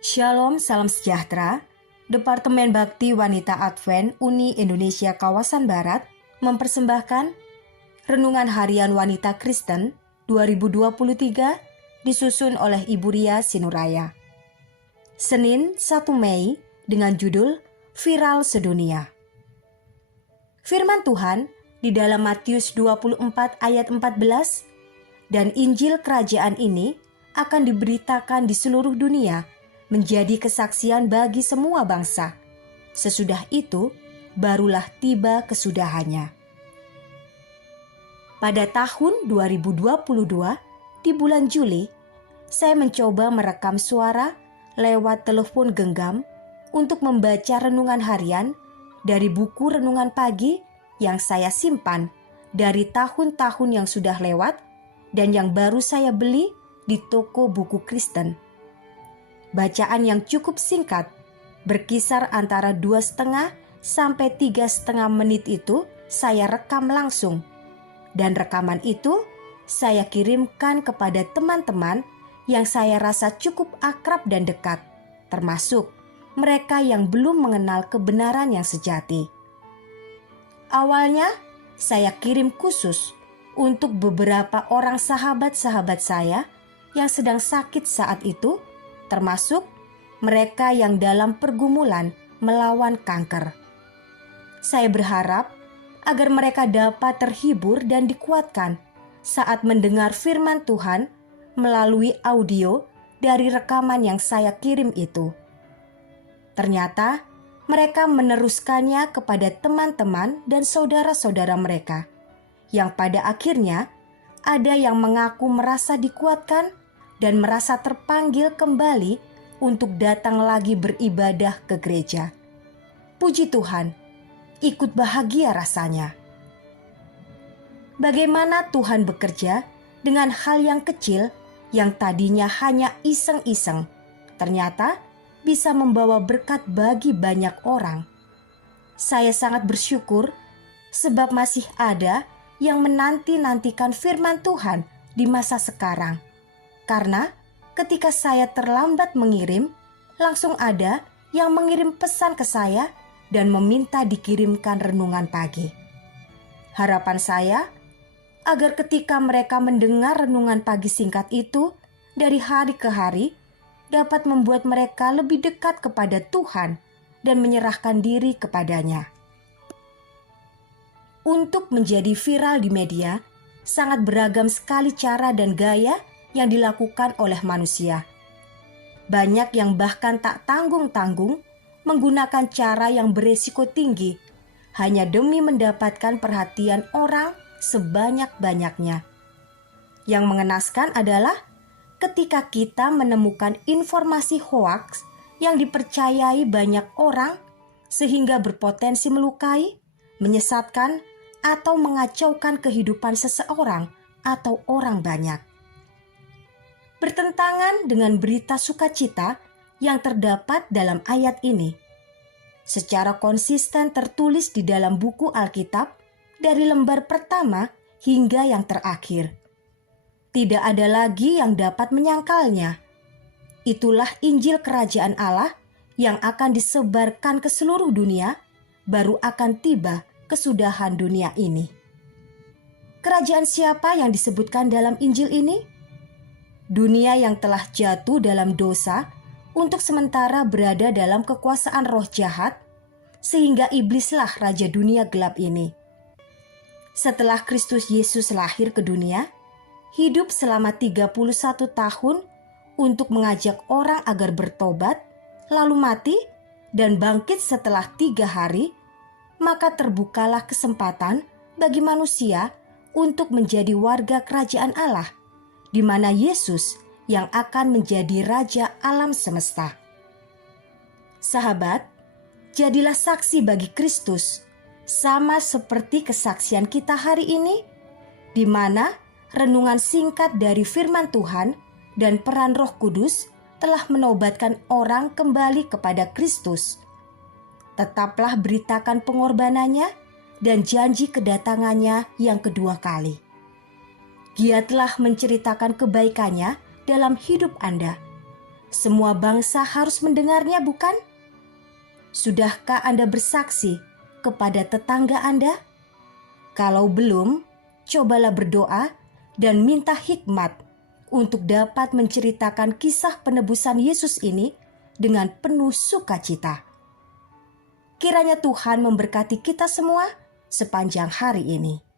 Shalom, salam sejahtera. Departemen Bakti Wanita Advent Uni Indonesia Kawasan Barat mempersembahkan Renungan Harian Wanita Kristen 2023 disusun oleh Ibu Ria Sinuraya. Senin 1 Mei dengan judul Viral Sedunia. Firman Tuhan di dalam Matius 24 ayat 14, dan Injil Kerajaan ini akan diberitakan di seluruh dunia menjadi kesaksian bagi semua bangsa. Sesudah itu, barulah tiba kesudahannya. Pada tahun 2022, di bulan Juli, saya mencoba merekam suara lewat telepon genggam untuk membaca renungan harian dari buku renungan pagi yang saya simpan dari tahun-tahun yang sudah lewat dan yang baru saya beli di toko buku Kristen. Bacaan yang cukup singkat, berkisar antara 2,5 sampai 3,5 menit itu saya rekam langsung. Dan rekaman itu saya kirimkan kepada teman-teman yang saya rasa cukup akrab dan dekat, termasuk mereka yang belum mengenal kebenaran yang sejati. Awalnya saya kirim khusus untuk beberapa orang sahabat-sahabat saya yang sedang sakit saat itu, termasuk mereka yang dalam pergumulan melawan kanker. Saya berharap agar mereka dapat terhibur dan dikuatkan saat mendengar firman Tuhan melalui audio dari rekaman yang saya kirim itu. Ternyata mereka meneruskannya kepada teman-teman dan saudara-saudara mereka, yang pada akhirnya ada yang mengaku merasa dikuatkan dan merasa terpanggil kembali untuk datang lagi beribadah ke gereja. Puji Tuhan, ikut bahagia rasanya. Bagaimana Tuhan bekerja dengan hal yang kecil yang tadinya hanya iseng-iseng, ternyata bisa membawa berkat bagi banyak orang. Saya sangat bersyukur sebab masih ada yang menanti-nantikan firman Tuhan di masa sekarang. Karena ketika saya terlambat mengirim, langsung ada yang mengirim pesan ke saya dan meminta dikirimkan renungan pagi. Harapan saya agar ketika mereka mendengar renungan pagi singkat itu dari hari ke hari, dapat membuat mereka lebih dekat kepada Tuhan dan menyerahkan diri kepadanya. Untuk menjadi viral di media, sangat beragam sekali cara dan gaya yang dilakukan oleh manusia. Banyak yang bahkan tak tanggung-tanggung menggunakan cara yang beresiko tinggi hanya demi mendapatkan perhatian orang sebanyak-banyaknya. Yang mengenaskan adalah ketika kita menemukan informasi hoaks yang dipercayai banyak orang sehingga berpotensi melukai, menyesatkan, atau mengacaukan kehidupan seseorang atau orang banyak. Bertentangan dengan berita sukacita yang terdapat dalam ayat ini. Secara konsisten tertulis di dalam buku Alkitab dari lembar pertama hingga yang terakhir. Tidak ada lagi yang dapat menyangkalnya. Itulah Injil Kerajaan Allah yang akan disebarkan ke seluruh dunia, baru akan tiba kesudahan dunia ini. Kerajaan siapa yang disebutkan dalam Injil ini? Dunia yang telah jatuh dalam dosa untuk sementara berada dalam kekuasaan roh jahat, sehingga iblislah raja dunia gelap ini. Setelah Kristus Yesus lahir ke dunia, hidup selama 31 tahun untuk mengajak orang agar bertobat, lalu mati dan bangkit setelah 3 hari, maka terbukalah kesempatan bagi manusia untuk menjadi warga kerajaan Allah, di mana Yesus yang akan menjadi Raja alam semesta. Sahabat, jadilah saksi bagi Kristus, sama seperti kesaksian kita hari ini, di mana renungan singkat dari firman Tuhan dan peran Roh Kudus telah menobatkan orang kembali kepada Kristus. Tetaplah beritakan pengorbanannya dan janji kedatangannya yang kedua kali. Giatlah menceritakan kebaikannya dalam hidup Anda. Semua bangsa harus mendengarnya, bukan? Sudahkah Anda bersaksi kepada tetangga Anda? Kalau belum, cobalah berdoa dan minta hikmat untuk dapat menceritakan kisah penebusan Yesus ini dengan penuh sukacita. Kiranya Tuhan memberkati kita semua sepanjang hari ini.